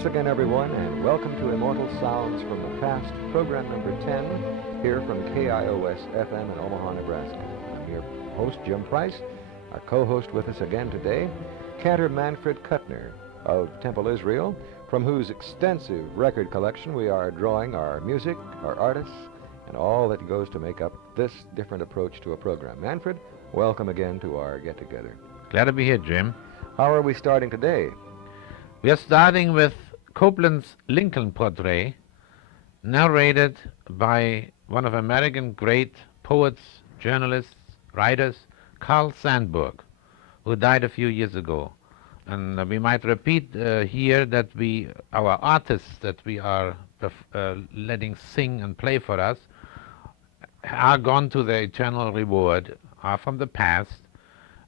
once again, everyone, and welcome to Immortal Sounds from the Past, program number 10, here from KIOS-FM in Omaha, Nebraska. I'm your host, Jim Price. Our co-host with us again today, cantor Manfred Kuttner of Temple, Israel, from whose extensive record collection we are drawing our music, our artists, and all that goes to make up this different approach to a program. Manfred, welcome again to our get-together. Glad to be here, Jim. How are we starting today? We are starting with Copland's Lincoln Portrait, narrated by one of American great poets, journalists, writers, Carl Sandburg, who died a few years ago. And we might repeat here that our artists that we are letting sing and play for us are gone to their eternal reward, are from the past,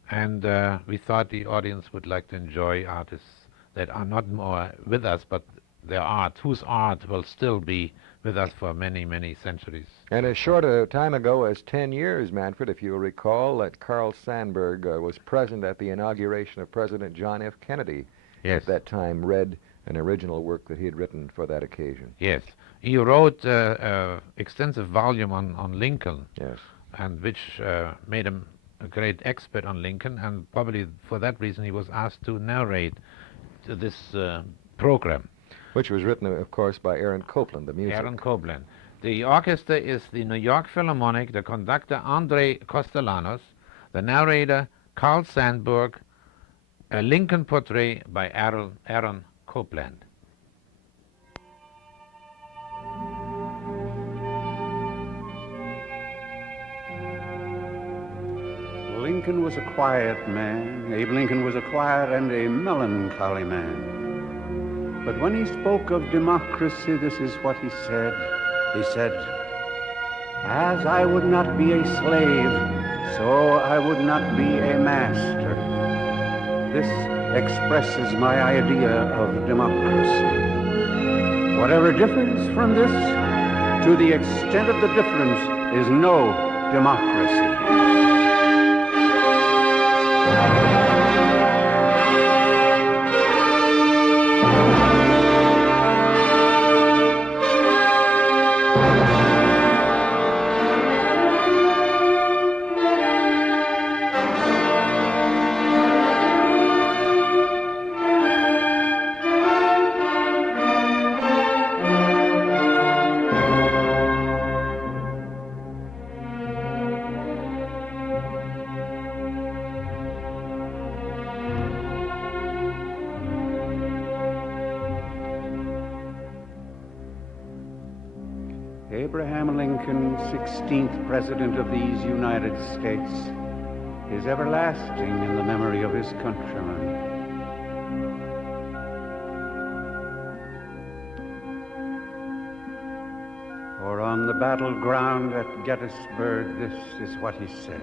and we thought the audience would like to enjoy artists that are not more with us, but their art, whose art will still be with us for many, many centuries. And as short a time ago as 10 years, Manfred, if you'll recall, that Carl Sandburg was present at the inauguration of President John F. Kennedy. Yes. At that time, read an original work that he had written for that occasion. Yes. He wrote an extensive volume on Lincoln. Yes. And which made him a great expert on Lincoln, and probably for that reason he was asked to narrate this program. Which was written, of course, by Aaron Copland, the music. Aaron Copland. The orchestra is the New York Philharmonic, the conductor André Kostelanetz, the narrator Carl Sandburg, a Lincoln Portrait by Aaron Copland. Lincoln was a quiet man. Abe Lincoln was a quiet and a melancholy man. But when he spoke of democracy, this is what he said. He said, "As I would not be a slave, so I would not be a master." This expresses my idea of democracy. Whatever differs from this, to the extent of the difference, is no democracy. Abraham Lincoln, 16th President of these United States, is everlasting in the memory of his countrymen. For on the battleground at Gettysburg, this is what he said.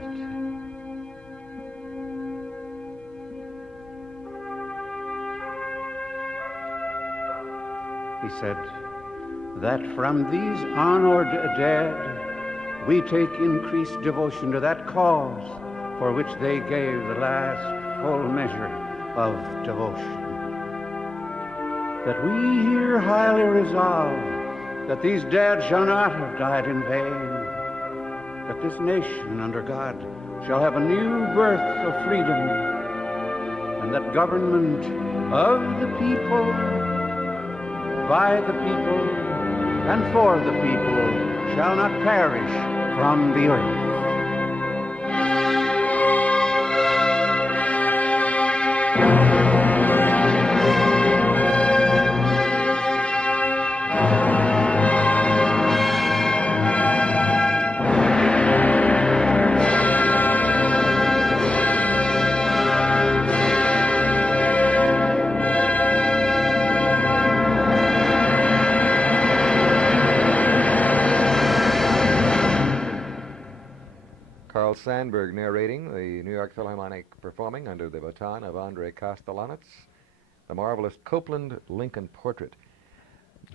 He said, that from these honored dead we take increased devotion to that cause for which they gave the last full measure of devotion. That we here highly resolve that these dead shall not have died in vain, that this nation under God shall have a new birth of freedom, and that government of the people, by the people, and for the people shall not perish from the earth. Carl Sandburg narrating, the New York Philharmonic performing under the baton of André Kostelanetz, the marvelous Copland Lincoln Portrait.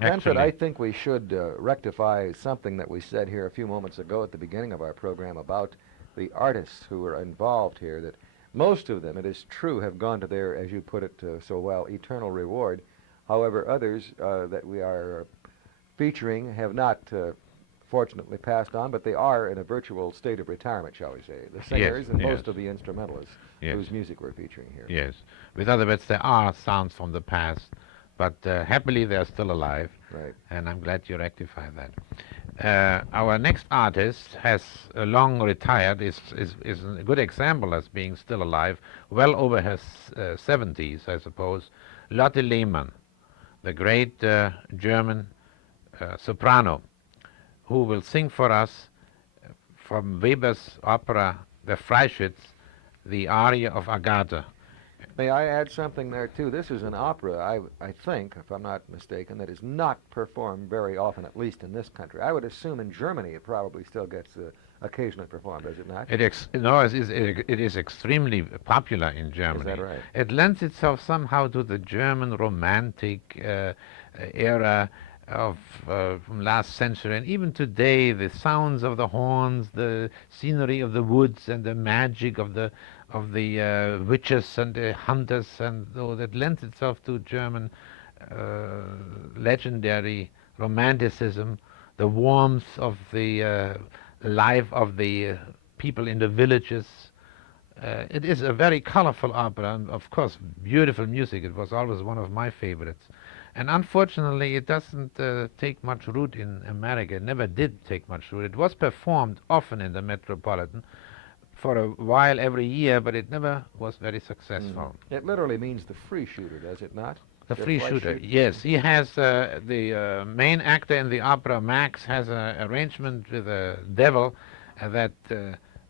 Manfred, I think we should rectify something that we said here a few moments ago at the beginning of our program about the artists who were involved here, that most of them, it is true, have gone to their, as you put it so well, eternal reward. However, others that we are featuring have not fortunately passed on, but they are in a virtual state of retirement, shall we say. The singers and most of the instrumentalists whose music we're featuring here. Yes. With other words, there are sounds from the past, but happily they're still alive. Right. And I'm glad you rectified that. Our next artist has long retired, is a good example as being still alive, well over her 70s, I suppose. Lotte Lehmann, the great German soprano, who will sing for us from Weber's opera, the Freischutz, the aria of Agathe. May I add something there, too? This is an opera, I think, if I'm not mistaken, that is not performed very often, at least in this country. I would assume in Germany it probably still gets occasionally performed, does it not? It is extremely popular in Germany. Is that right? It lends itself somehow to the German romantic era of from last century, and even today the sounds of the horns, the scenery of the woods, and the magic of the witches and the hunters, and that lends itself to German legendary romanticism, the warmth of the life of the people in the villages. It is a very colorful opera, and of course beautiful music. It was always one of my favorites. And unfortunately, it doesn't take much root in America. It never did take much root. It was performed often in the Metropolitan for a while every year, but it never was very successful. It literally means the free shooter, does it not? The free shooter, yes. He has the main actor in the opera, Max, has an arrangement with the devil that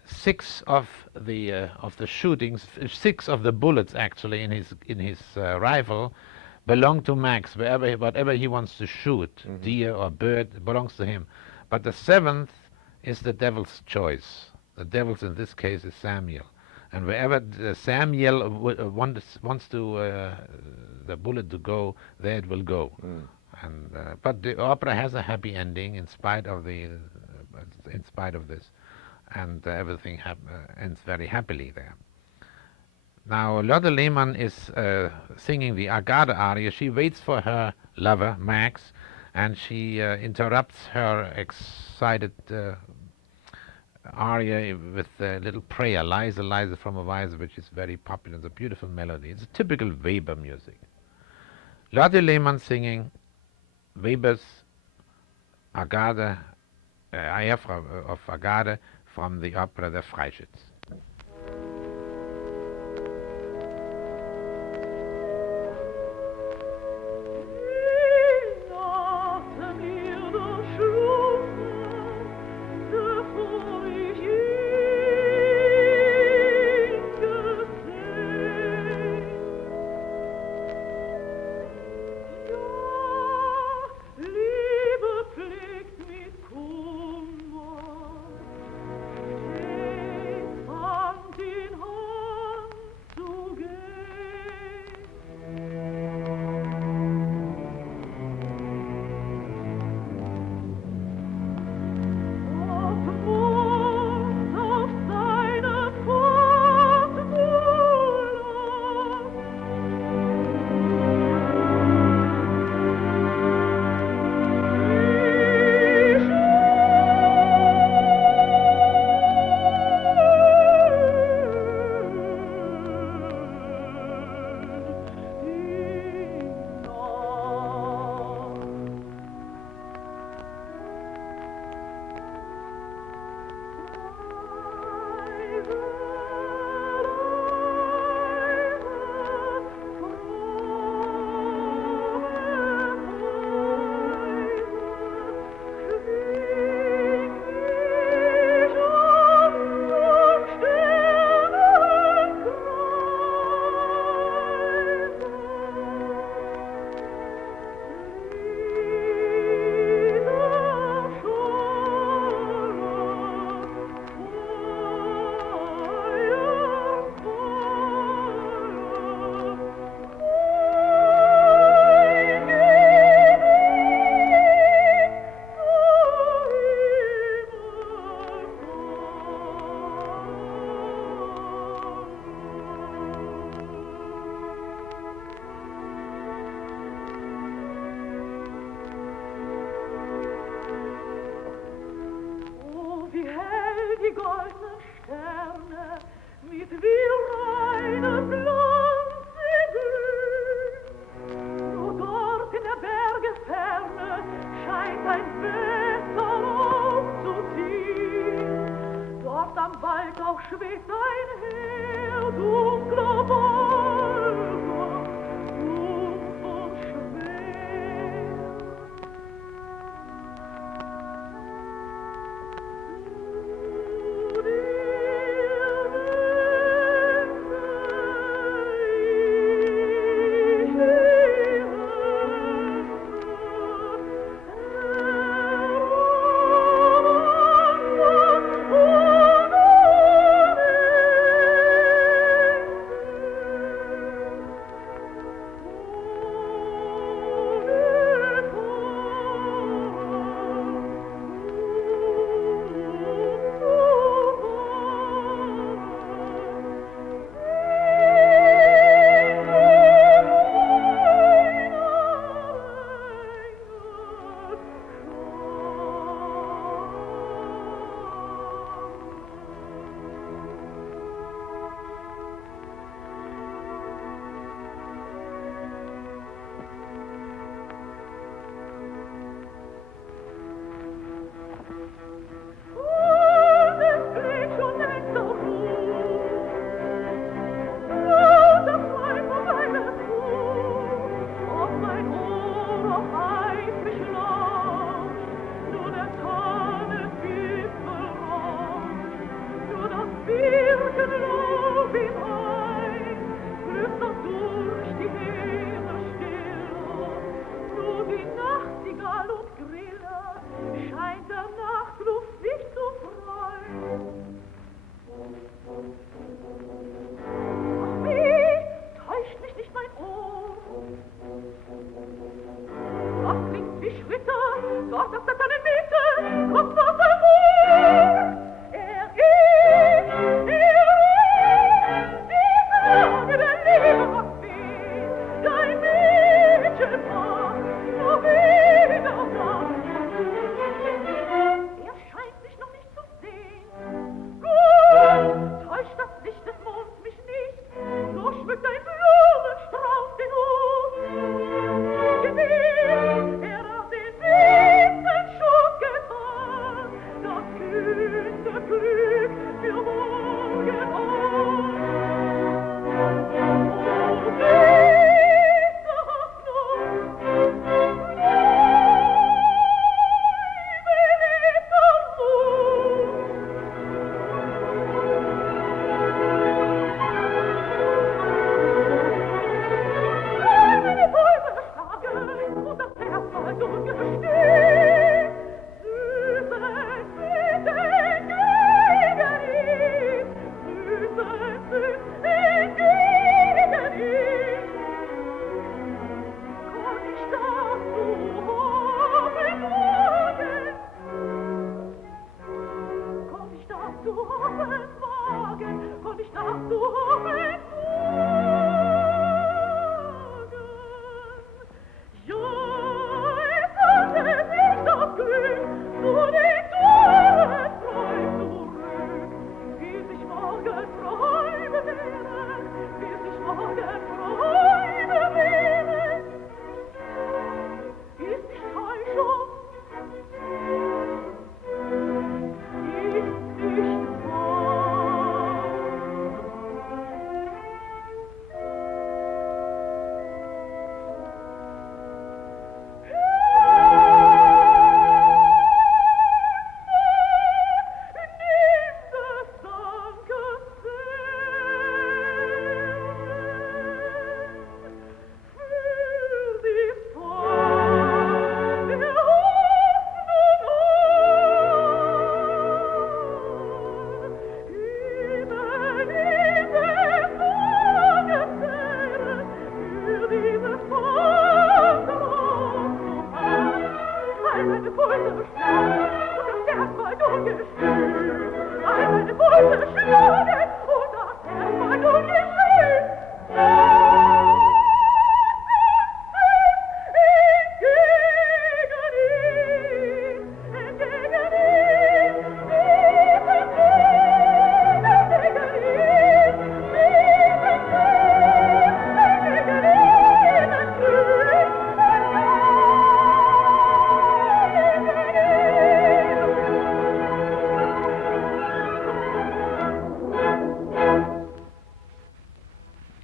6 of the shootings, 6 of the bullets actually in his rifle belong to Max. Whatever he wants to shoot, deer or bird, belongs to him. But the 7th is the devil's choice. The devil's in this case is Samuel, and wherever Samuel wants to the bullet to go, there it will go. And but the opera has a happy ending in spite of this, and everything ends very happily there. Now Lotte Lehmann is singing the Agathe aria. She waits for her lover Max, and she interrupts her excited aria with a little prayer, Leise, Leise from a Weise, which is very popular. It's a beautiful melody. It's a typical Weber music. Lotte Lehmann singing Weber's Agathe, aria of Agathe from the opera The Freischutz.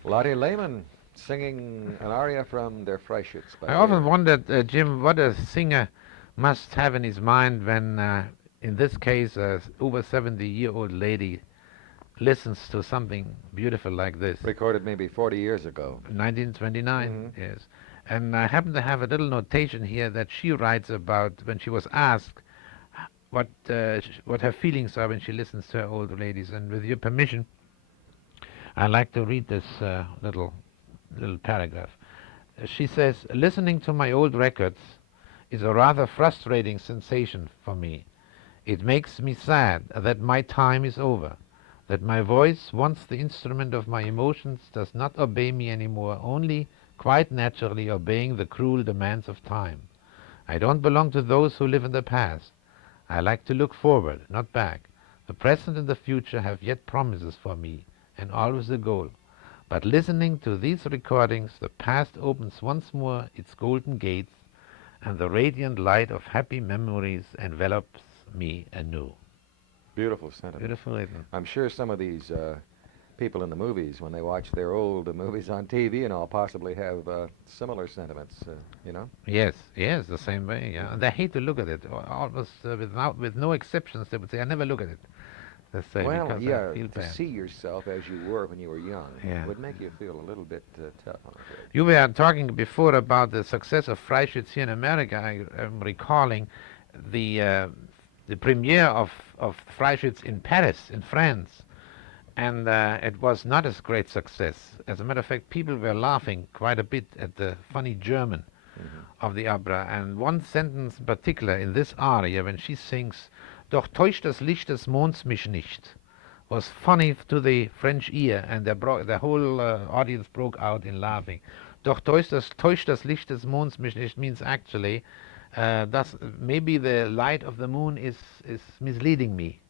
Lotte Lehmann singing an aria from Der Freischutz. I often wondered, Jim, what a singer must have in his mind when, in this case, a over 70-year-old lady listens to something beautiful like this. Recorded maybe 40 years ago. 1929, yes. And I happen to have a little notation here that she writes about when she was asked what her feelings are when she listens to her old ladies. And with your permission, I'd like to read this little paragraph. She says, listening to my old records is a rather frustrating sensation for me. It makes me sad that my time is over, that my voice, once the instrument of my emotions, does not obey me anymore, only quite naturally obeying the cruel demands of time. I don't belong to those who live in the past. I like to look forward, not back. The present and the future have yet promises for me, and always a goal. But listening to these recordings, the past opens once more its golden gates, and the radiant light of happy memories envelops me anew. Beautiful sentiment. Beautiful, isn't it? I'm sure some of these people in the movies, when they watch their old movies on TV and all, possibly have similar sentiments, you know? Yes, the same way, yeah. And they hate to look at it. Almost with no exceptions, they would say, I never look at it. They say, Well, because yeah, I feel to bad. see yourself as you were when you were young Yeah. would make you feel a little bit tough on it. You were talking before about the success of Freischutz here in America. I am recalling the premiere of Freischutz in Paris, in France. And it was not as great success. As a matter of fact, people were laughing quite a bit at the funny German of the opera. And one sentence in particular in this aria, when she sings, Doch täuscht das Licht des Monds mich nicht, was funny to the French ear, and the whole audience broke out in laughing. Doch täuscht das Licht des Monds mich nicht means actually, maybe the light of the moon is misleading me.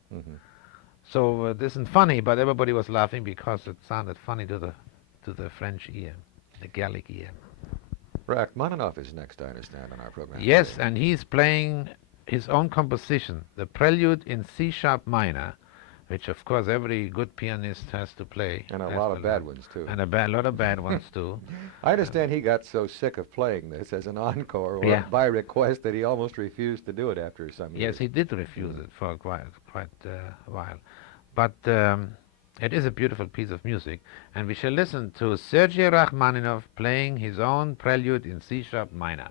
So it isn't funny, but everybody was laughing because it sounded funny to the French ear, the Gallic ear. Rachmaninov is next, I understand, on our program. Yes, and he's playing his own composition, the Prelude in C-sharp minor, which of course every good pianist has to play. And a lot of bad ones, too. And a lot of bad ones, too. I understand he got so sick of playing this as an encore or by request that he almost refused to do it after some years. Yes, he did refuse it for quite a while. But it is a beautiful piece of music, and we shall listen to Serge Rachmaninov playing his own Prelude in C-sharp minor.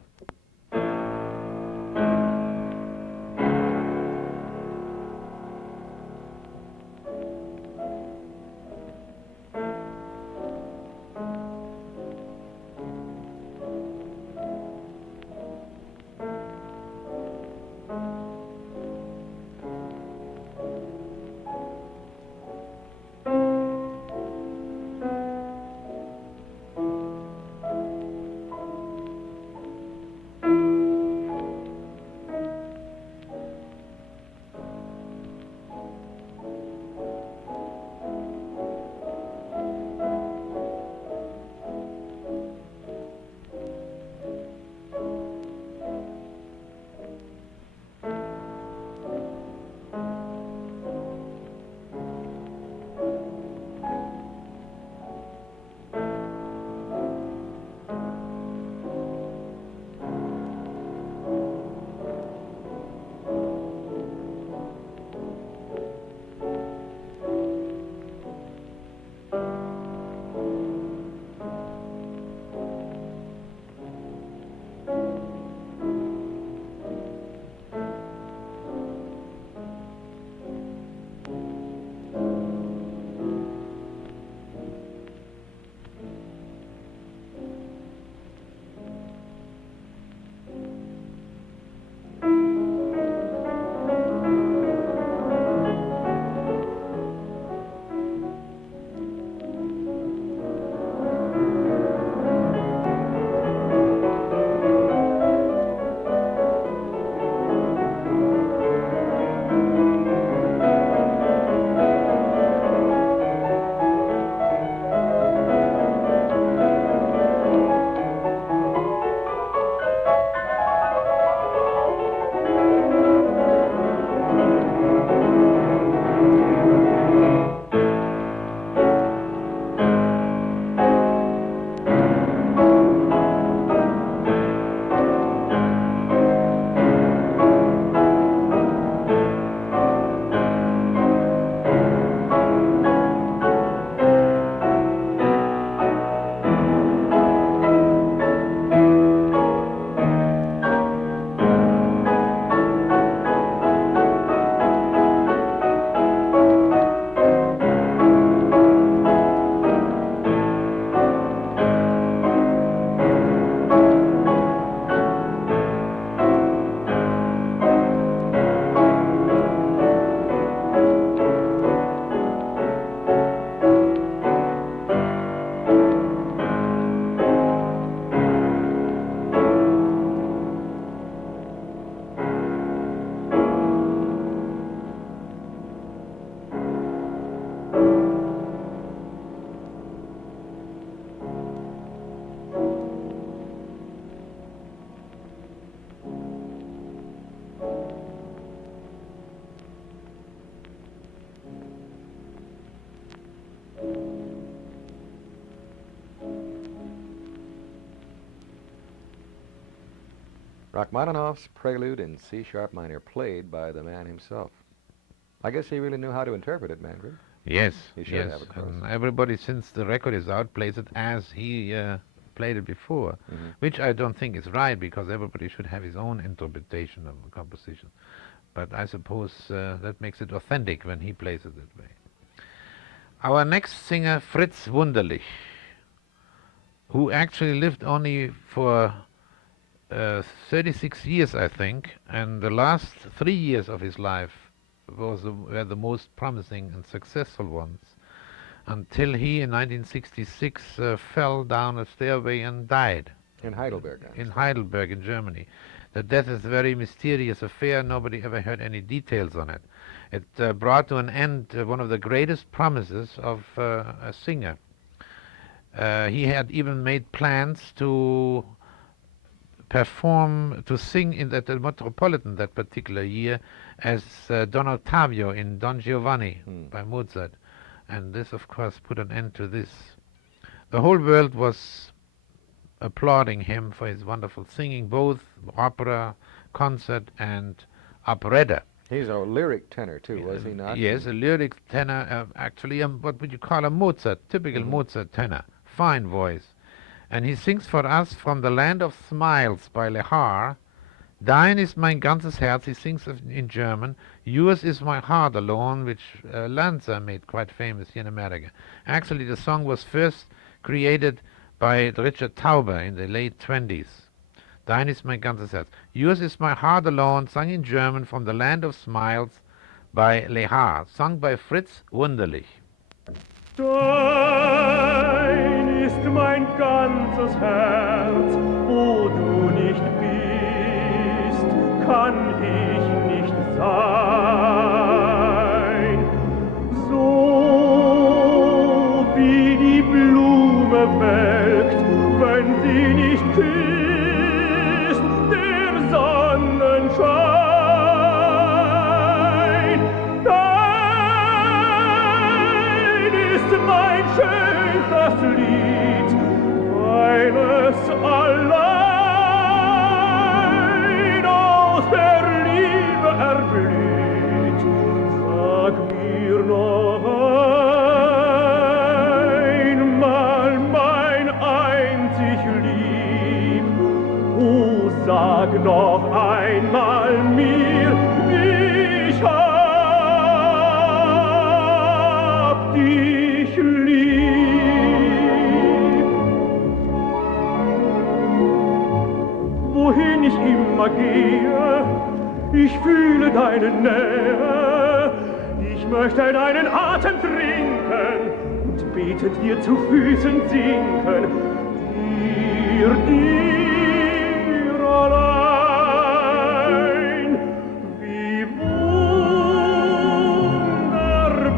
Rachmaninoff's Prelude in C-sharp minor, played by the man himself. I guess he really knew how to interpret it, Manfred. Yes, He should yes. have, of course. And everybody, since the record is out, plays it as he played it before, which I don't think is right, because everybody should have his own interpretation of the composition. But I suppose that makes it authentic when he plays it that way. Our next singer, Fritz Wunderlich, who actually lived only for 36 years, I think, and the last 3 years of his life were the most promising and successful ones, until he, in 1966, fell down a stairway and died. In Heidelberg. In Heidelberg, in Germany. The death is a very mysterious affair. Nobody ever heard any details on it. It brought to an end one of the greatest promises of a singer. He had even made plans to sing at the Metropolitan that particular year as Don Ottavio in Don Giovanni by Mozart. And this, of course, put an end to this. The whole world was applauding him for his wonderful singing, both opera, concert, and operetta. He's a lyric tenor, too, was he not? Yes, a lyric tenor, actually, what would you call a Mozart, typical Mozart tenor. Fine voice. And he sings for us from The Land of Smiles by Lehar. Dein ist mein ganzes Herz, he sings in German. Yours is my heart alone, which Lanza made quite famous here in America. Actually, the song was first created by Richard Tauber in the late 20s. Dein ist mein ganzes Herz. Yours is my heart alone, sung in German from The Land of Smiles by Lehar, sung by Fritz Wunderlich. Dein ist mein ganzes Herz, wo du nicht bist, kann ich nicht sein. So wie die Blume welkt, wenn sie nicht küsst, der Sonnenschein. Dein ist mein schönstes Lied, weil es allein aus der Liebe erblüht. Sag mir noch einmal, mein einzig Lieb, oh, sag noch einmal mir, ich hab dich lieb. Wohin ich immer gehe, ich fühle deine Nähe. Ich möchte deinen Atem trinken und betend dir zu Füßen sinken. Dir allein. Wie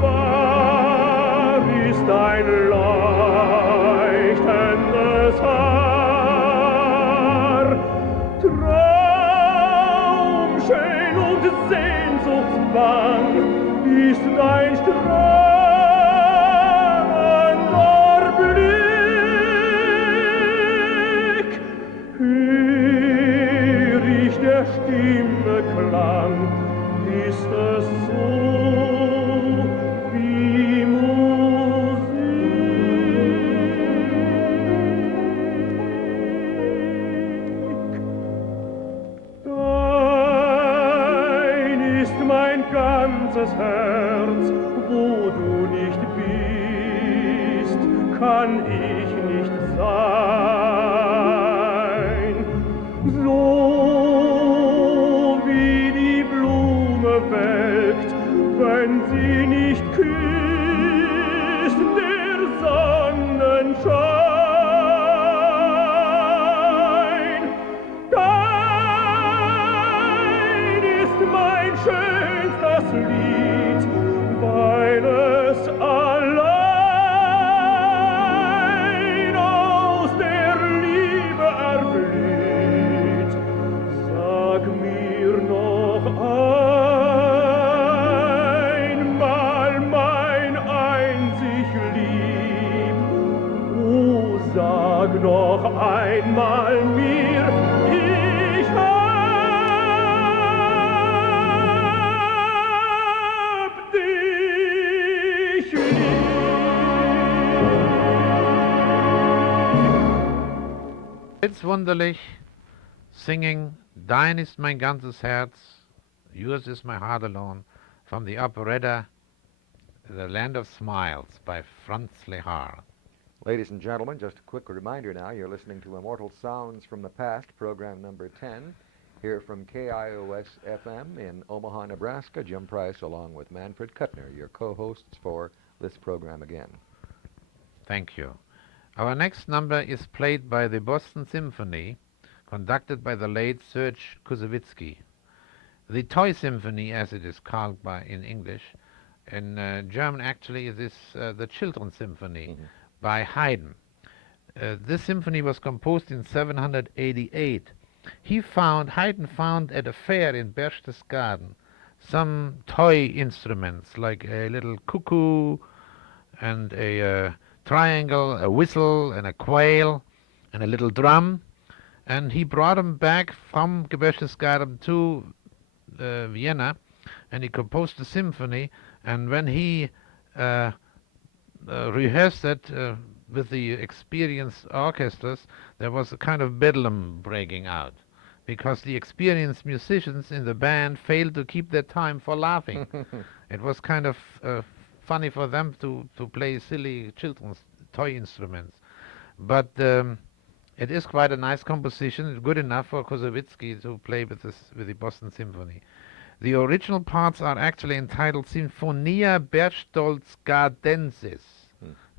wunderbar ist dein leuchtendes Haar. Traumschön und sehnsuchtsbang ist dein strahlender Blick. Hör ich der Stimme Klang, ist es so wie Musik. Dein ist mein ganzes Herz, wo du nicht bist, kann ich nicht sein. So wie die Blume welkt, wenn sie nicht küsst, der Sonnenschein. Dein ist mein schönstes Lied, weil es allein aus der Liebe erblüht. Sag mir noch einmal, mein einzig Lieb, oh, sag noch einmal mir, ich hab Fritz Wunderlich singing Dein ist mein ganzes Herz, Yours is my heart alone, from the operetta The Land of Smiles by Franz Lehar. Ladies and gentlemen, just a quick reminder now, you're listening to Immortal Sounds from the Past, program number 10, here from KIOS-FM in Omaha, Nebraska. Jim Price along with Manfred Kuttner, your co-hosts for this program again. Thank you. Our next number is played by the Boston Symphony, conducted by the late Serge Koussevitzky. The Toy Symphony, as it is called in English. In German, actually, it is the Children's Symphony by Haydn. This symphony was composed in 788. Haydn found at a fair in Berchtesgaden some toy instruments like a little cuckoo and a triangle, a whistle and a quail and a little drum, and he brought them back from Berchtesgaden to Vienna, and he composed a symphony. And when he rehearsed it with the experienced orchestras, there was a kind of bedlam breaking out, because the experienced musicians in the band failed to keep their time for laughing. It was kind of funny for them to play silly children's toy instruments. But it is quite a nice composition, good enough for Koussevitzky to play with the Boston Symphony. The original parts are actually entitled Sinfonia Berchtesgadensis,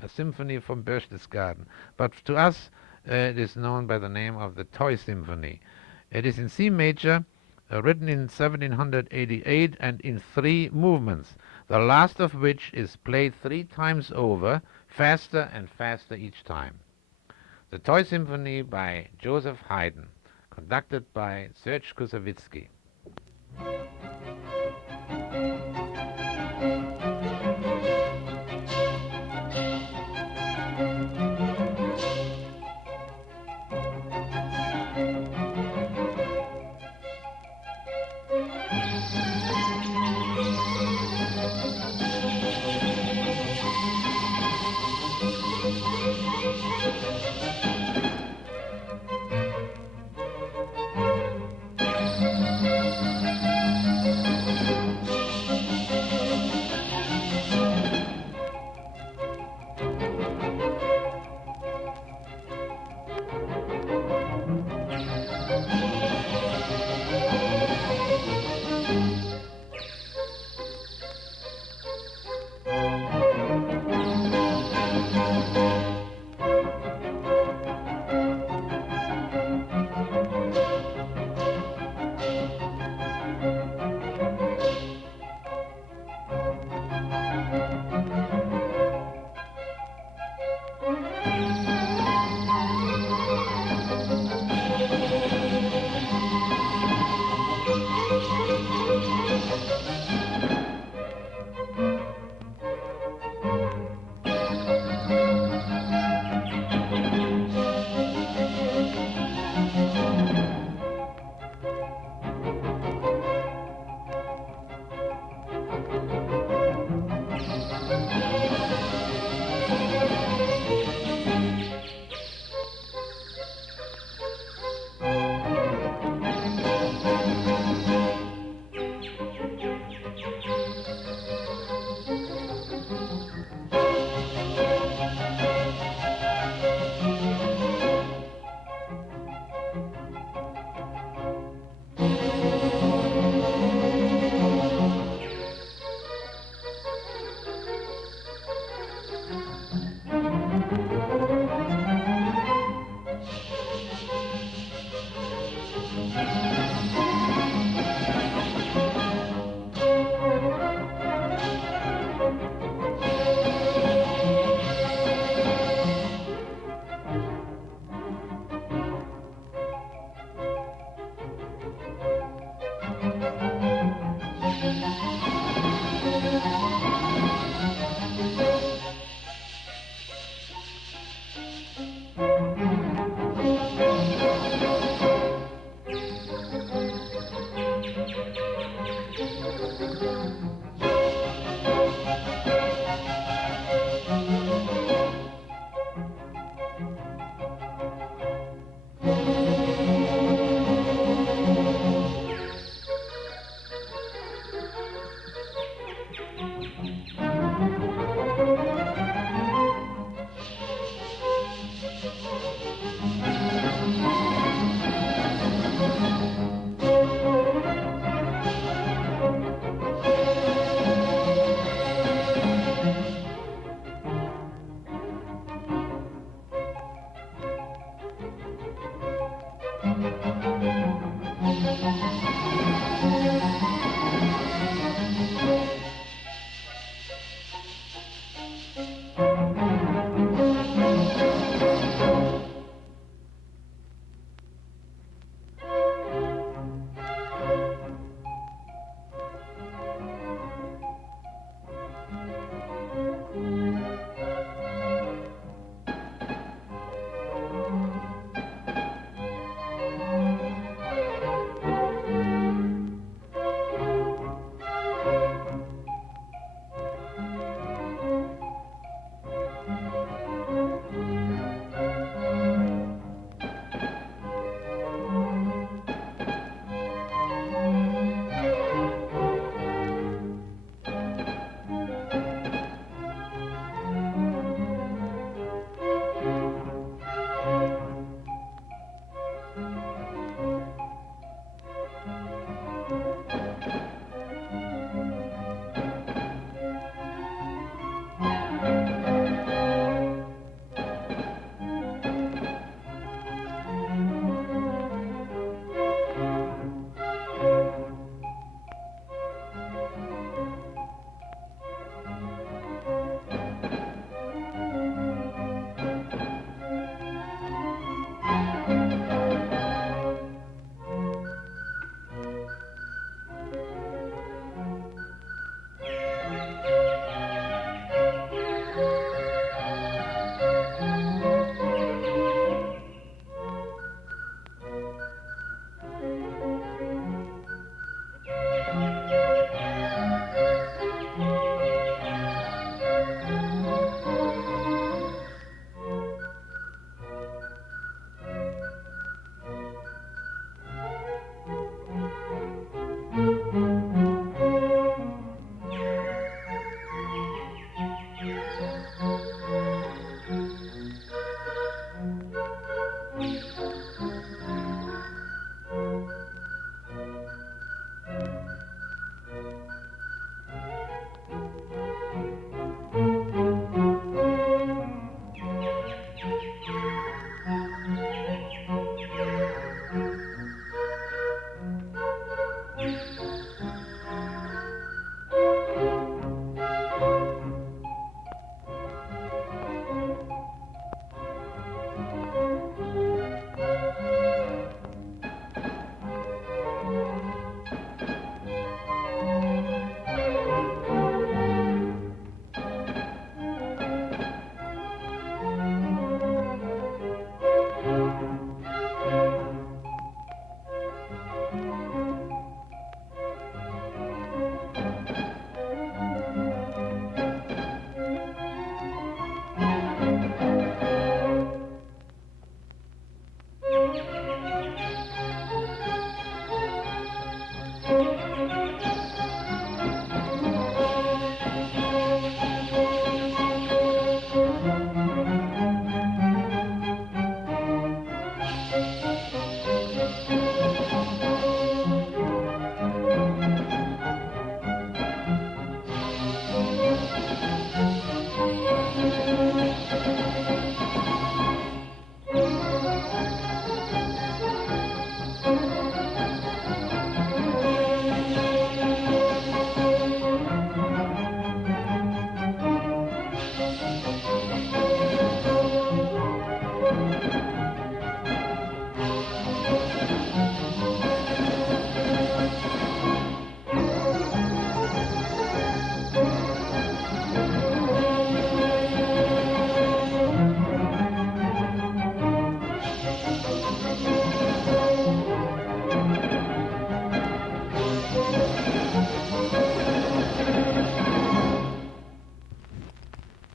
a symphony from Berchtesgaden. But to us, it is known by the name of the Toy Symphony. It is in C major, written in 1788 and in 3 movements, the last of which is played 3 times over, faster and faster each time. The Toy Symphony by Joseph Haydn, conducted by Serge Koussevitzky.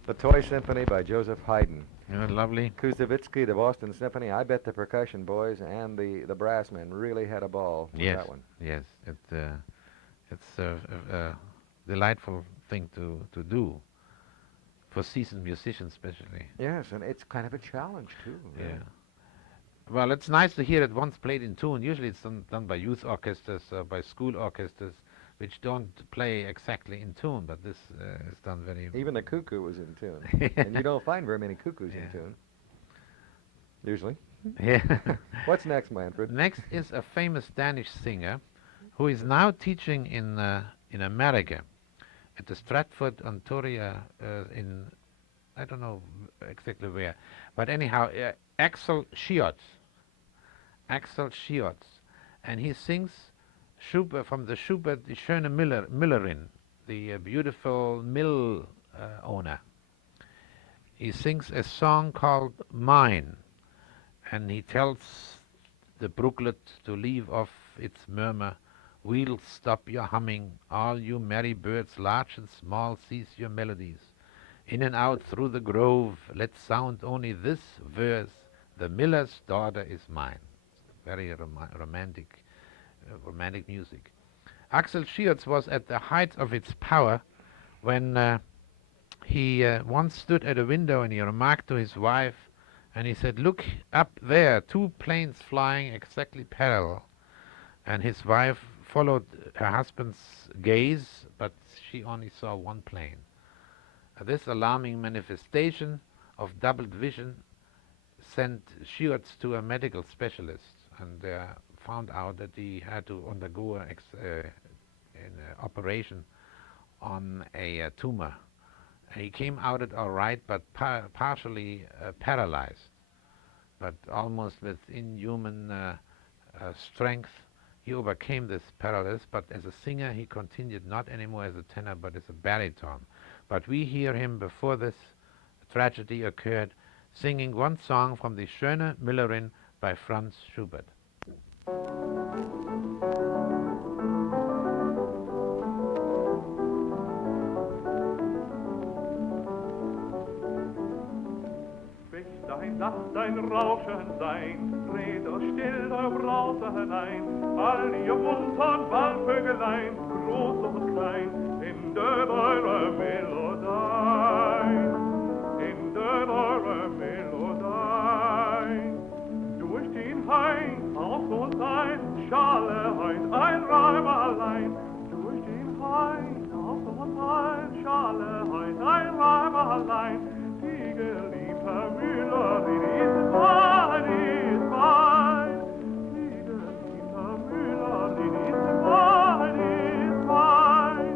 The Toy Symphony by Joseph Haydn. Lovely. Koussevitzky, the Boston Symphony. I bet the percussion boys and the brass men really had a ball with that one. Yes, it's a delightful thing to do, for seasoned musicians especially. Yes, and it's kind of a challenge too. Really. Yeah. Well, it's nice to hear it once played in tune. Usually it's done by youth orchestras, by school orchestras, which don't play exactly in tune, but this is done very... Even the cuckoo was in tune. And you don't find very many cuckoos in tune, usually. Yeah. What's next, Manfred? Next is a famous Danish singer who is now teaching in America at the Stratford-on-Toria in, I don't know exactly where, but anyhow, Axel Schiotz. Axel Schiotz. And he sings Schubert, from the Schubert, the Schöne Müllerin, the beautiful mill owner. He sings a song called Mine, and he tells the brooklet to leave off its murmur. We'll stop your humming, all you merry birds, large and small, cease your melodies. In and out through the grove, let sound only this verse, the miller's daughter is mine. Very romantic music. Axel Schiotz was at the height of its power when he once stood at a window and he remarked to his wife, and he said, "Look up there, two planes flying exactly parallel." And his wife followed her husband's gaze, but she only saw one plane. This alarming manifestation of doubled vision sent Schiotz to a medical specialist, and found out that he had to undergo an operation on a tumor. He came out it all right, but partially paralyzed, but almost with inhuman strength. He overcame this paralysis, but as a singer he continued not anymore as a tenor, but as a baritone. But we hear him before this tragedy occurred, singing one song from the Schöne Müllerin by Franz Schubert. Lasst dein Rauschen sein, dreht euch still der Brause hinein, all ihr muntern Waldvögelein, groß und klein, in der eure Melodie, in der eure Melodie. Durch den Hain, aus und ein, Schale ein Reim allein, durch den Hain, aus und ein, Schale ein Reim allein, die geliebte Müllerin ist mein, die geliebte Müllerin ist mein,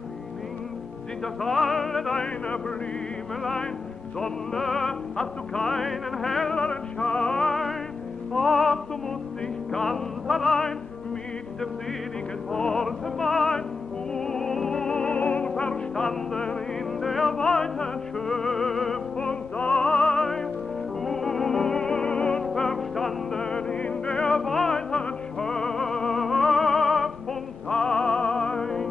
Frühling sind das alle deine Blümelein, Sonne hast du keinen helleren Schein, ach, du musst dich ganz allein mit dem seligen Worte mein, unverstanden in der weiten Schöpfung sein, unverstanden in der weiten Schöpfung sein.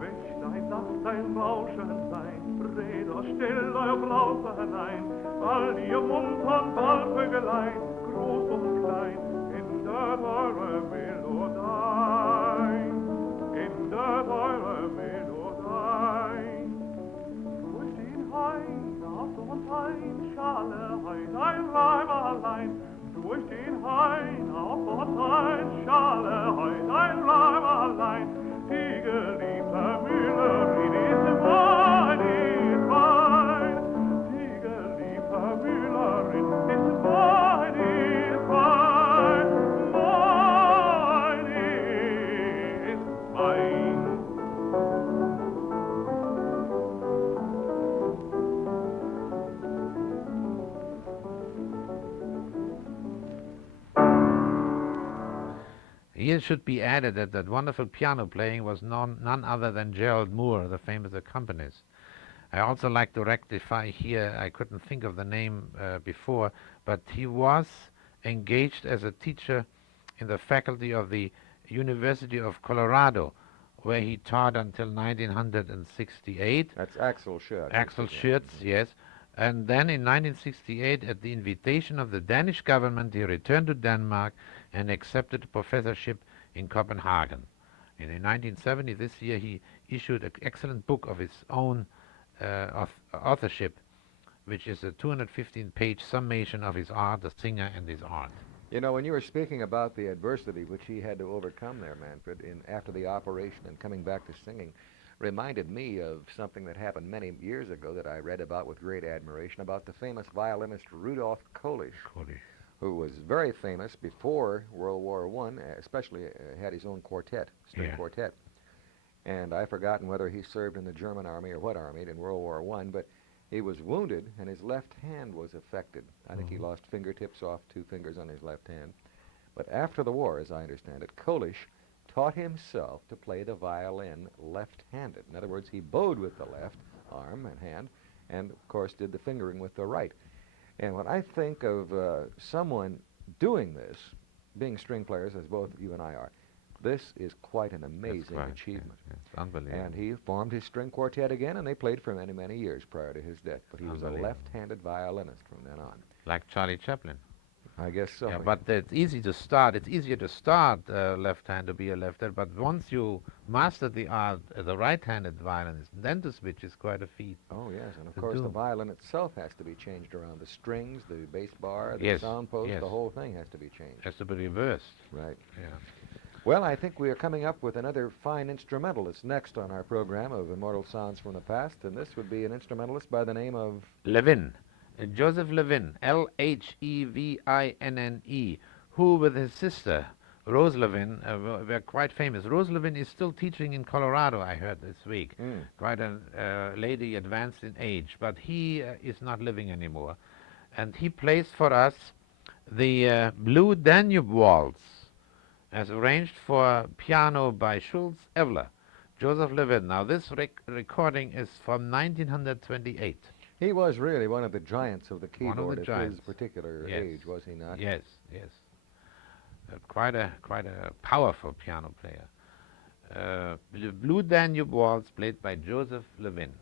Wächlein, lass dein Rauschen sein, Räder still euer Brause hinein, all ihr muntern Waldvögelein, groß und klein, in der eure Melodie, in der eure Melodie. Durch den Hain, aus und ein, Schale ein Reim allein, durch den Hain, aus und ein, Schale ein Reim allein, die geliebte Müllerin ist mein, die geliebte Müllerin ist mein, Here should be added that that wonderful piano playing was none other than Gerald Moore, the famous accompanist. I also like to rectify here, I couldn't think of the name before, but he was engaged as a teacher in the faculty of the University of Colorado, where he taught until 1968. That's Axel Schiotz. Axel Schiotz, yes. And then in 1968, at the invitation of the Danish government, he returned to Denmark and accepted a professorship in Copenhagen. And in 1970, this year, he issued an excellent book of his own authorship, which is a 215-page summation of his art, the singer and his art. You know, when you were speaking about the adversity which he had to overcome there, Manfred, after the operation and coming back to singing, reminded me of something that happened many years ago that I read about with great admiration about the famous violinist Rudolf Kolisch, who was very famous before World War I, especially had his own quartet, string quartet. And I've forgotten whether he served in the German army or what army in World War I, but he was wounded and his left hand was affected. I think he lost fingertips off 2 fingers on his left hand. But after the war, as I understand it, Kolisch taught himself to play the violin left-handed. In other words, he bowed with the left arm and hand, and of course did the fingering with the right. And when I think of someone doing this, being string players, as both you and I are, this is quite an amazing achievement. Yes, unbelievable. And he formed his string quartet again, and they played for many, many years prior to his death. But he was a left-handed violinist from then on. Like Charlie Chaplin. I guess so. Yeah, but it's easy to start. It's easier to start left-hand to be a left-hand, but once you master the art as a right-handed violinist, then to switch is quite a feat. Oh, yes, and of course the violin itself has to be changed around. The strings, the bass bar, the sound post, the whole thing has to be changed. Has to be reversed. Right. Yeah. Well, I think we are coming up with another fine instrumentalist next on our program of Immortal Sounds from the Past, and this would be an instrumentalist by the name of... Levin. Joseph Levin, Lhevinne, who with his sister, Rose Levin, were quite famous. Rose Levin is still teaching in Colorado, I heard this week. Quite a lady advanced in age, but he is not living anymore. And he plays for us the Blue Danube Waltz, as arranged for piano by Schulz Evler. Joseph Levin. Now, this recording is from 1928. He was really one of the giants of the keyboard at his particular age, was he not? Yes, yes. Quite a powerful piano player. The Blue Danube Waltz played by Joseph Levin.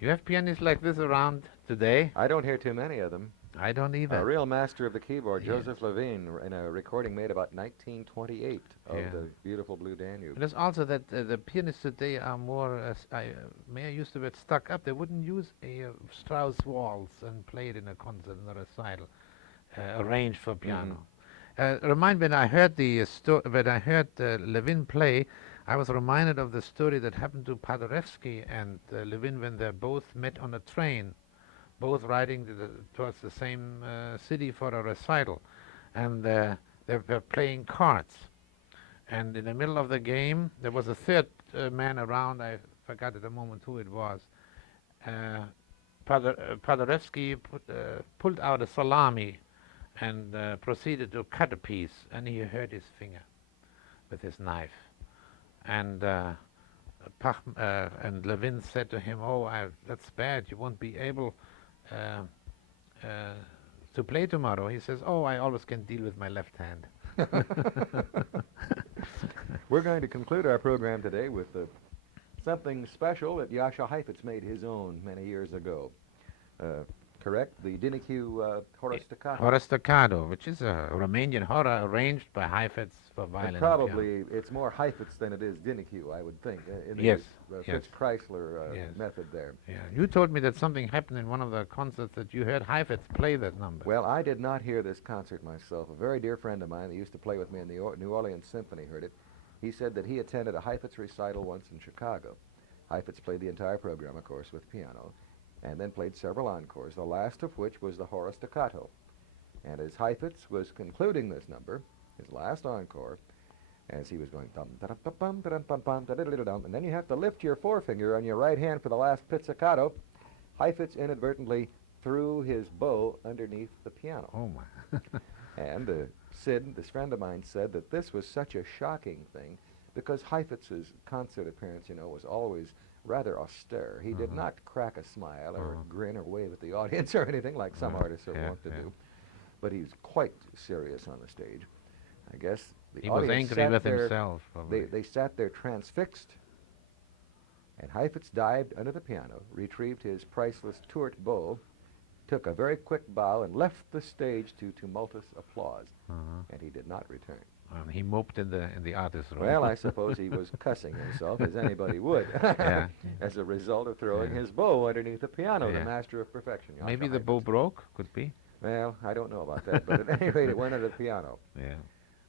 You have pianists like this around today? I don't hear too many of them. I don't either. A real master of the keyboard, Yes. Joseph Levine, in a recording made about 1928 of Yeah. the beautiful Blue Danube. There's also that the pianists today are more, may I use the word stuck up? They wouldn't use a Strauss waltz and play it in a concert, in a recital, arranged for piano. Remind me, when I heard Levin play, I was reminded of the story that happened to Paderewski and Levin when they both met on a train, both riding towards the same city for a recital, and they were playing cards. And in the middle of the game, there was a third man around. I forgot at the moment who it was. Paderewski pulled out a salami and proceeded to cut a piece, and he hurt his finger with his knife. And Levin said to him, "Oh, that's bad. You won't be able to play tomorrow." He says, "Oh, I always can deal with my left hand." We're going to conclude our program today with something special that Jascha Heifetz made his own many years ago. Correct? The Dinicu Horror Staccato. Horror Staccato, which is a Romanian horror arranged by Heifetz for violin. And probably it's more Heifetz than it is Dinicu, I would think. In Yes, the yes. Fritz Kreisler Yes. method there. Yeah, you told me that something happened in one of the concerts that you heard Heifetz play that number. Well, I did not hear this concert myself. A very dear friend of mine that used to play with me in the New Orleans Symphony heard it. He said that he attended a Heifetz recital once in Chicago. Heifetz played the entire program, of course, with piano, and then played several encores, the last of which was the Horror Staccato. And as Heifetz was concluding this number, his last encore, as he was going dum da dum dum da dum dum dum da da dum, and then you have to lift your forefinger on your right hand for the last pizzicato, Heifetz inadvertently threw his bow underneath the piano. Oh my. And Sid, this friend of mine, said that this was such a shocking thing because Heifetz's concert appearance, was always rather austere. He did not crack a smile or grin or wave at the audience or anything like some artists are wont to do. But he's quite serious on the stage. I guess the He was audience angry sat with there, himself. Probably. They sat there transfixed, and Heifetz dived under the piano, retrieved his priceless Tourt bow, took a very quick bow, and left the stage to tumultuous applause. And he did not return. He moped in the artist's room. Well, I suppose he was cussing himself, as anybody would, as a result of throwing his bow underneath the piano, the master of perfection. Jascha Maybe the Heifetz. bow broke, could be. Well, I don't know about that, but at any rate, it went under the piano. Yeah.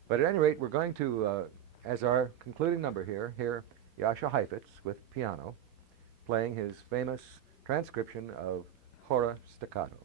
But at any rate, we're going to, as our concluding number here, hear Jascha Heifetz with piano, playing his famous transcription of Horror Staccato.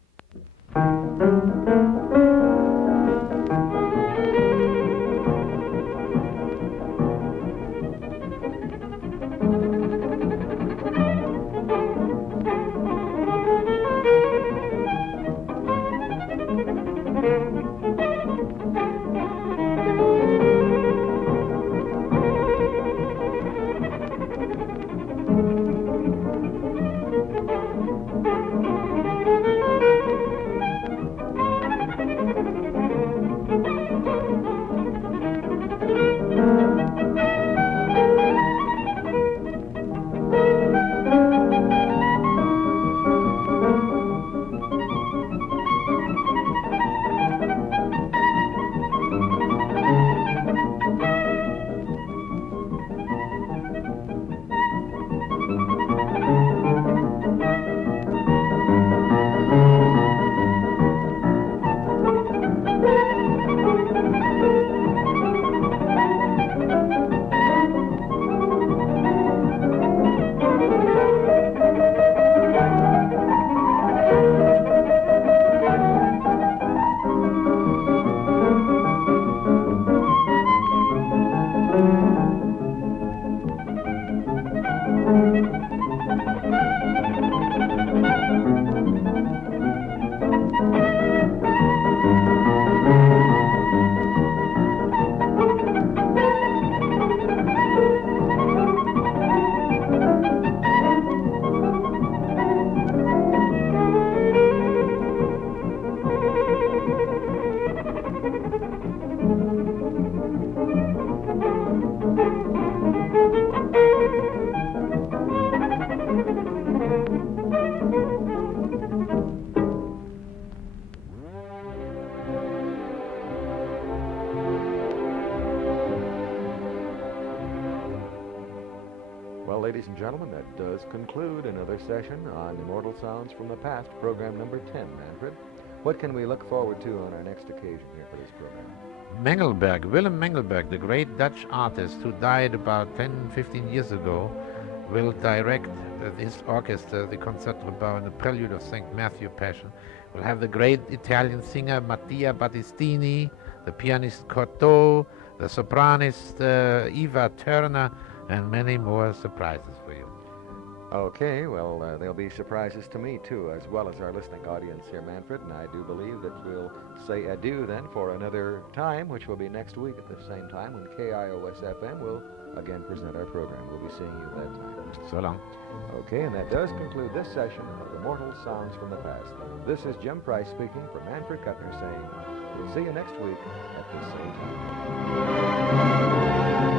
ladies and gentlemen, that does conclude another session on Immortal Sounds from the Past, program number 10. Manfred, what can we look forward to on our next occasion here for this program? Mengelberg, Willem Mengelberg, the great Dutch artist who died about 10, 15 years ago, will direct his orchestra, the Concertgebouw and the Prelude of St. Matthew Passion. We'll have the great Italian singer Mattia Battistini, the pianist Cortot, the sopranist Eva Turner, and many more surprises for you. Okay, well, there'll be surprises to me, too, as well as our listening audience here, Manfred, and I do believe that we'll say adieu then for another time, which will be next week at the same time when KIOS-FM will again present our program. We'll be seeing you at that time. So long. Okay, and that does conclude this session of Immortal Sounds from the Past. This is Jim Price speaking for Manfred Kuttner saying, we'll see you next week at the same time.